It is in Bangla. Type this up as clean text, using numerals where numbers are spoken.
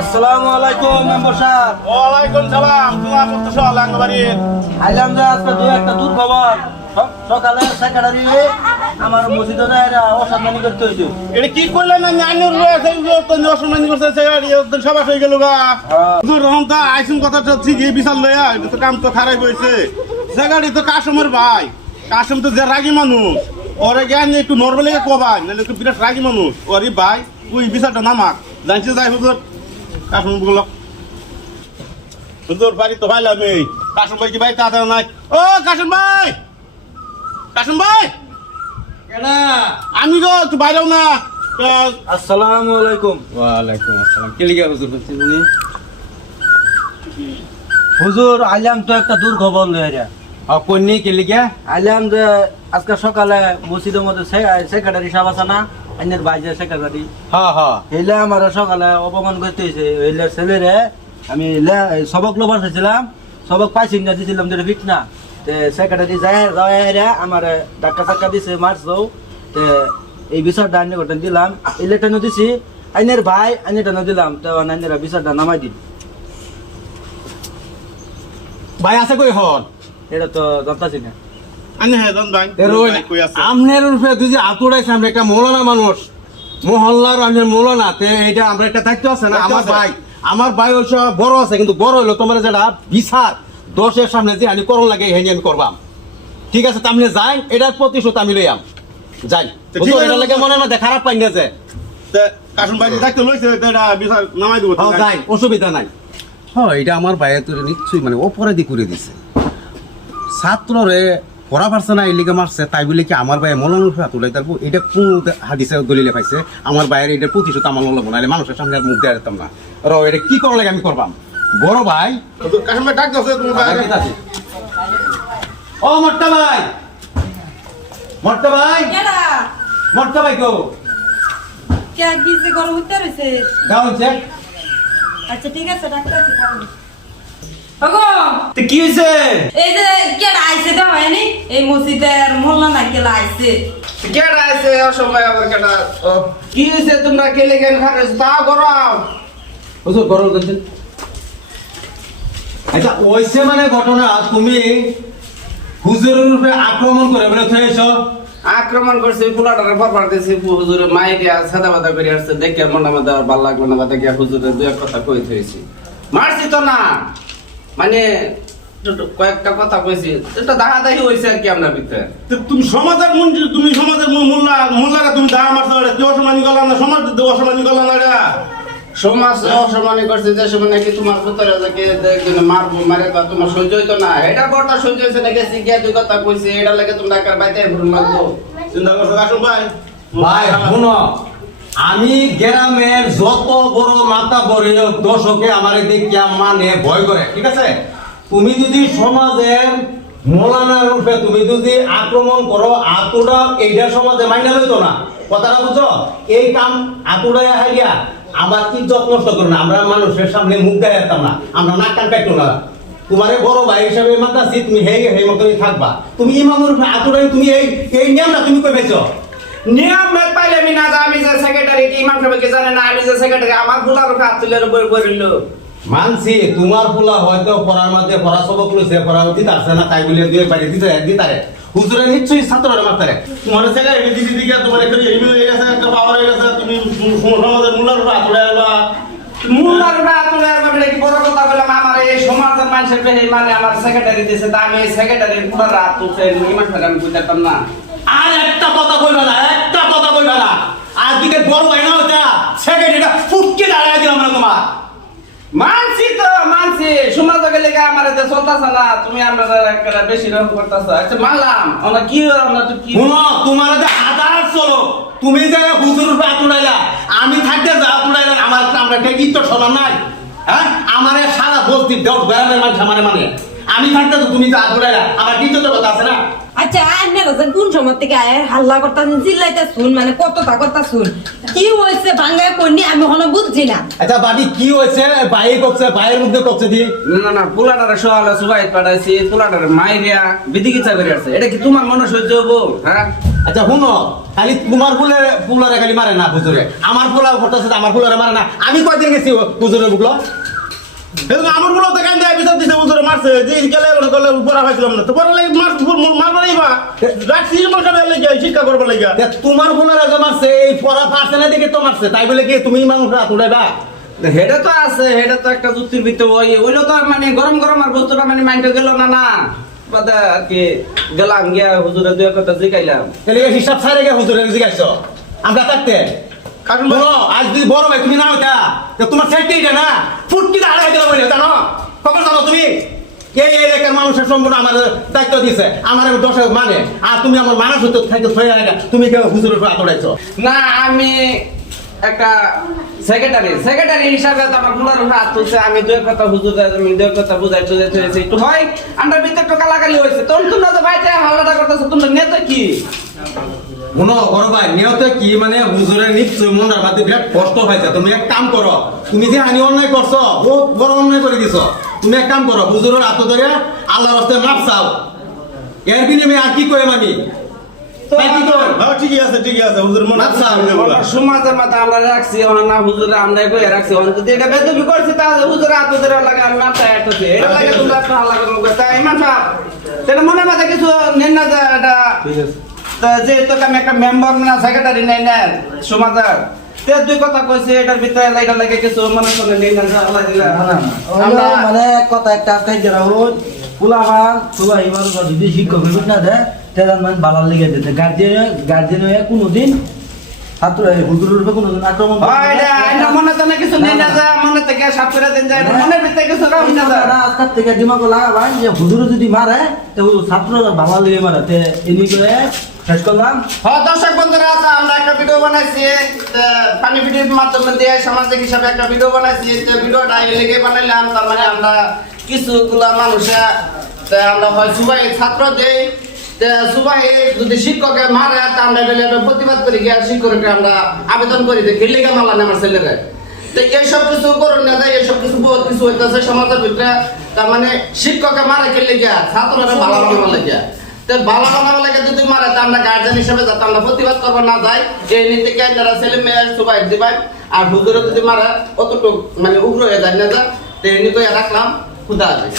আসসালামু আলাইকুম মেম্বার সাহেব। ওয়ালাইকুম সালাম। তোমার তো সব লাঙ্গবাড়ি আইলাম যে আজকে একটা দূর খবর। সকালে সেক্রেটারি আমার মসজিদে অসান্মানি করতে হইতো। এটা কি করলে না আইনের রয়েছে তো অসম্মানি করছে সবাই হয়ে গেল গা রহম তা আইসুন কথাটা ঠিকই বিশাল লয়া এটা তো কাম তো খারাপ হয়েছে। জায়গাটি তো কাশমের ভাই, কাশম তো যে রাগী মানুষ, ওরে জ্ঞান একটু নর্মালি কবাই নাহলে একটু বিরাট রাগী মানুষ। ওরে ভাই ওই বিচারটা নামাক জানছে যাই হুজুর কাশম গুলো হুজুর বাড়ি তো ভাইলাম এই কাশম ভাই কি ভাই তাড়াতাড়ি নাই। ও কাশম ভাই, কাশম ভাই আমি গো তুই বাইরেও না। আসসালামু আলাইকুম। ওয়ালাইকুম আসসালাম। কে লিগা হুজুর বলছেন উনি? হুজুর আইলাম তো একটা দূর খবর লইয়া। কোন নিয়ে কে লিগা? আইলাম যে আজকে সকালে মসজিদের মধ্যে সেক্রেটারি সাহেব আছে না, আইনের বাইরে সেক্রেটারি, হ্যাঁ হ্যাঁ হেলে আমার সকালে অপমান করতে হয়েছে। হেলে ছেলেরে আমি সবক লোবার চাইছিলাম, সবক পাইছি না, দিছিলাম যেটা ফিট না। সেক্রেটারি যায় আমার ধাক্কা চাক্কা দিছে, মারছো। এই বিচারটা আইনে ঘটনা দিলাম, ইলেকট্রানো দিছি, আইনের ভাই আইনেটা দিলাম, তো আইনেরা বিচারটা নামাই দিন। ভাই আছে কই হন? এটা তো জানতাছি না। আনে হ্যাঁ জন ভাই কই আছে আমনের রূপে তুই যে আতুড়াইছ আমরা একটা মৌলানা মানুষ, মহল্লার আমনের মৌলানা, তে এইটা আমরা একটা দায়িত্ব আছে না। আমার ভাই হইছে বড় আছে, কিন্তু বড় হইলো তোমার যেটা বিচার দশের সামনে যে আমি করণ লাগে হেনি আমি করবাম। ঠিক আছে, তামনে যাই, এটার প্রতিশোধ আমি লইয়াম যাই। এটা লাগে মনের মধ্যে খারাপ পাই না যে কাশম ভাই দেখতে লইছে এটা বিচার নামাই দিব যাই, অসুবিধা নাই। হ্যাঁ, এটা আমার ভাইয়ের তোরে নিশ্চয়ই মানে অপরাধী করে দিছে। ছাত্ররে পড়া পারছে না, এই লিগে মারছে, তাই বলে কি আমার ভাইয়ের মৌলানুর হাত উলাই থাকবো? এটা কোন হাদিসে দলিলে পাইছে? আমার ভাইয়ের এটা প্রতিশোধ আমার লব না, মানুষের সামনে আর মুখ দেওয়া যেতাম না। এটা কি করা লাগে আমি করবাম। বড় ভাই কাশম ভাই ডাক দাও তুমি ভাই। ও মোট্টা ভাই, মোট্টা ভাই, মোট্টা ভাই গো কে গিয়ে গরম হতে রয়েছে। দাও চেক। আচ্ছা ঠিক আছে, ডাক্তারছি তাহলে। ওগো তো কি হইছে? এই যে কেডা আইছে তো হয়নি, এই মসজিদের মোল্লা না কেলা আইছে। কেডা আছে অসময় আবার কেডা কি হইছে? তোমরা কেলে কেন খারাইছো তা গরম হুজুর গরম করছেন। আচ্ছা ওইছে মানে ঘটনা তুমি হুজুরের উপরে আক্রমণ করে বলে থইছো? আক্রমণ করছে পোলাটারে বারবার দিছে, হুজুরে মাইরিয়া সাদা বাদা করে আসছে, দেখে মনে মধ্যে আর ভালো লাগলো না, বাদা গিয়া হুজুরে দুই এক কথা কই থইছি। মারছি তো না, মানে কয়েকটা কথা কইছি, এটা দাহাদাহি হইছে আর কি আমরা ভিতরে। তুমি সমাজের মন্ত্রী, তুমি সমাজের মোল্লারা তুমি দাম মারছো, এটা কি অসম্মানি করলাম না? সমাজ অসম্মানি করলাম না এটা? সমাজ অসম্মানি করছে যে সময় নাকি তোমার ভিতরে যাকে মারবো মারে বা তোমার সহ্য হইতো না, এটা বড়টা সহ্য হয়েছে নাকি শিখিয়া দুই কথা কইছে, এটা লাগে তোমরা একার বাইতে ঘুরে লাগবো। চিন্তা করছো কাশম ভাই? ভাই শুনো, আমি গ্রামের যত বড় মাথা বড় দর্শকে আমার দেখিয়া মানে ভয় করে, ঠিক আছে? তুমি যদি সমাজের মৌলানার রূপে তুমি যদি আক্রমণ করো, আতুড়া এইটা সমাজে মাইনা লইতো না, কথাটা বুঝছো? এই কাম আতুড়াই হারিয়া আমার ইজ্জত নষ্ট করো না, আমরা মানুষের সামনে মুখ দেখাতাম না, আমরা নাক কান কাটতো না। তোমার বড় ভাই হিসাবে মাতাছি, তুমি হে মতনই থাকবা। তুমি ইমামের রূপে আতুড়াই তুমি এই নিয়মটা তুমি কই পেয়েছো? নিয়ম পাইলে আমি না, আমি যে সেক্রেটারি ইমাম সাহেবকে জানে না, আমি যে সেক্রেটারি আমার ফুলার হাত তুলে বই বইল মানছি তোমার ফুলা হয়তো পড়ার মধ্যে পড়া সবক রয়েছে, পড়া দিতে আসছে না, তাই বলে দুই বাড়ি দিতারে হুজুরে নিশ্চয়ই ছাত্ররা মারতারে। তোমার ছেলে দিদি দিকে তোমার একটা এমএলএ হয়ে গেছে, একটা পাওয়ার হয়ে গেছে, তুমি সমাজের মোল্লার উপর আতুড়ে আলবা। মুলার হাত তুলে আসবে নাকি? বড় কথা বললাম, আমার এই সমাজের মানুষের মানে আমার সেক্রেটারি দিয়েছে, তা আমি এই সেক্রেটারি মুলার হাত তুলছে, ইমাম সাহেব আমি বুঝতাম না। আর একটা কথা কইবা না, একটা কথা কইবা না। আর দিকে বড় ভাই না ওটা সেক্রেটারিটা ফুটকে দাঁড়ায় দিলাম না তোমার। মানছি তো মানছি, সমাজ গেলে আমার এতে চলতেছে না, তুমি আমরা একটা বেশি রকম করতেছো। আচ্ছা মানলাম, আমরা কি আমরা তো কি শুনো, তোমার যে হাজার চলো, তুমি যে হুজুরের উপরে আতুড়াইলা, আমি থাকতে যা আতুড়াইলা, আমার আমরা কি তো সমান নাই? হ্যাঁ, আমার সারা বস্তি গ্রামের মানুষ আমার মানে, আমি থাকতে তো তুমি যা আতুড়াইলা, আমার কি তো কথা আছে না? আচ্ছা আইনের কোন সময় থেকে হাল্লা করতা চিল্লাইতে শুন, মানে কতটা কথা শুন, কি হয়েছে ভাঙ্গায় কইনি আমি এখনো বুঝছি না। আচ্ছা বাড়ি কি হয়েছে? বাইরে করছে, বাইরের মধ্যে করছে দি না না, পোলাটারে সকালে সুবাই পাঠাইছি, পোলাটারে মাইরিয়া বিধিকিচ্ছা করে আসছে, এটা কি তোমার মনে সহ্য হবো? হ্যাঁ আচ্ছা শুনো, খালি তোমার ফুলারে খালি মারে না হুজুরে, আমার ফুলা করতেছে আমার ফুলারে মারে না। আমি কয়দিন গেছি হুজুরে বুকলো আমার গুলো তো কান্দে বিচার দিছে হুজুরে মারছে যে গেলে গেলে পড়া পাইছিলাম না তো পড়া লাগে মারবা নাই বা রাখছি আমার কাছে লাগে শিক্ষা করবা লাগে তোমার ফুলারে যে মারছে এই পড়া পারছে না দেখে তো মারছে, তাই বলে কি তুমি মানুষ রাত উড়াইবা? হেডে তো আছে, হেডে তো একটা যুক্তির ভিত্তি ওইলো তো মানে গরম গরম আর বস্তুটা মানে মাইন্ডে গেল না না বাদা আর কি গেলাম গিয়া হুজুরে দুই কথা জিগাইলাম। তাহলে এই হিসাব ছাড়ে গে হুজুরে জিগাইছো আমরা থাকতে কারণ বলো আজ যদি বড় ভাই তুমি না হইতা তো তোমার সাইডে এটা না ফুটকি দাঁড়া হইতে বলে জানো খবর জানো তুমি এই এলাকার মানুষের সম্পূর্ণ আমার দায়িত্ব দিছে, আমার দশে মানে আর তুমি আমার মানুষ হইতে থাকতে ছয় আগে তুমি কেউ হুজুরের উপর আতড়াইছো না আমি একটা সেক্রেটারি হিসাবে তো আমার ফুলার উপর হাত তুলছে, আমি দুই কথা হুজুর আমি দুই কথা বুঝাই বুঝাইতে হয়েছে একটু হয় আমরা ভিতরে তো কালাকালি হয়েছে তখন তোমরা তো বাইরে হাল্লাটা করতেছো তোমরা নেতা কি মনো বড় ভাই নিয়তে কি মানে হুজুরের নিশ্চয় মনের বাদে বিরাট কষ্ট পাইছে। তুমি এক কাম করো, তুমি যে হানি অন্যায় করছো বহুত বড় অন্যায় করে দিছো, তুমি এক কাম করো হুজুরের হাত ধরে আল্লাহর রাস্তায় মাপ চাও, এর বিনিময়ে আর কি করে মানি ঠিকই আছে হুজুর মনে আচ্ছা, সমাজের মাথা আমরা রাখছি না হুজুরে আমরা কই রাখছি যদি এটা বেদবি করছি তাহলে হুজুরে হাত ধরে লাগে আমি মাথা একটাছে এটা লাগে তোমরা একটা হাল্লা করো তাই ইমাম সাহেব সেটা মনে মাথা কিছু নেন না যে এটা ঠিক আছে যেহেতু আমি একটা মেম্বার না সেক্রেটারি নাই না সমাজের তে দুই কথা কইছে এটার ভিতরে এটা লাগে কিছু মনে করে নেই না আল্লাহ দিলা আমরা মানে কথা একটা আজকে যারা হল ফুলাবান ফুলা এবার যদি শিক্ষক না দেয় তাহলে মানে বালার লেগে দিতে গার্জিয়ান হয়ে কোনোদিন ছাত্র হুজুরের উপর কোনোদিন আক্রমণ হয় না আইনা মনে তো না কিছু নেই না যা মনে থেকে সাপ করে দেন যায় মনের ভিতরে কিছু রাখ না যা আজকাল থেকে দিমাগ লাগাবাই যে হুজুর যদি মারে তো ছাত্ররা বালার লেগে মারে তে এনি করে শেষ করলাম। হ্যাঁ দর্শক বন্ধুরা আছে আমরা একটা ভিডিও বানাইছি পানি ভিডিওর মাধ্যমে দিয়ে সামাজিক হিসাবে একটা ভিডিও বানাইছি ভিডিওটা এই লেগে বানাইলাম তার মানে আমরা কিছুগুলা মানুষে আমরা হয় সুবাই ছাত্র দেই সুবাই যদি শিক্ষকে মারে তা আমরা গেলে প্রতিবাদ করি গিয়ে শিক্ষককে আমরা আবেদন করি যে খেলে গিয়ে মারলাম আমার ছেলেরা তো এইসব কিছু করুন না যায় এইসব কিছু বহুত কিছু হইতেছে সমাজের ভিতরে তার মানে শিক্ষকে মারে খেলে গিয়া ছাত্ররা ভালো বানাবার লাগে ভালো বানাবার লাগে যদি মারে তা আমরা গার্জেন হিসেবে যাতে আমরা প্রতিবাদ করবো না যাই এই নীতি যারা ছেলে মেয়ে সুবাই দিবাই আর হুজুরে যদি মারে অতটুকু মানে উগ্র হয়ে যায় না যা তো এই নিতে রাখলাম খুদা হাফেজ।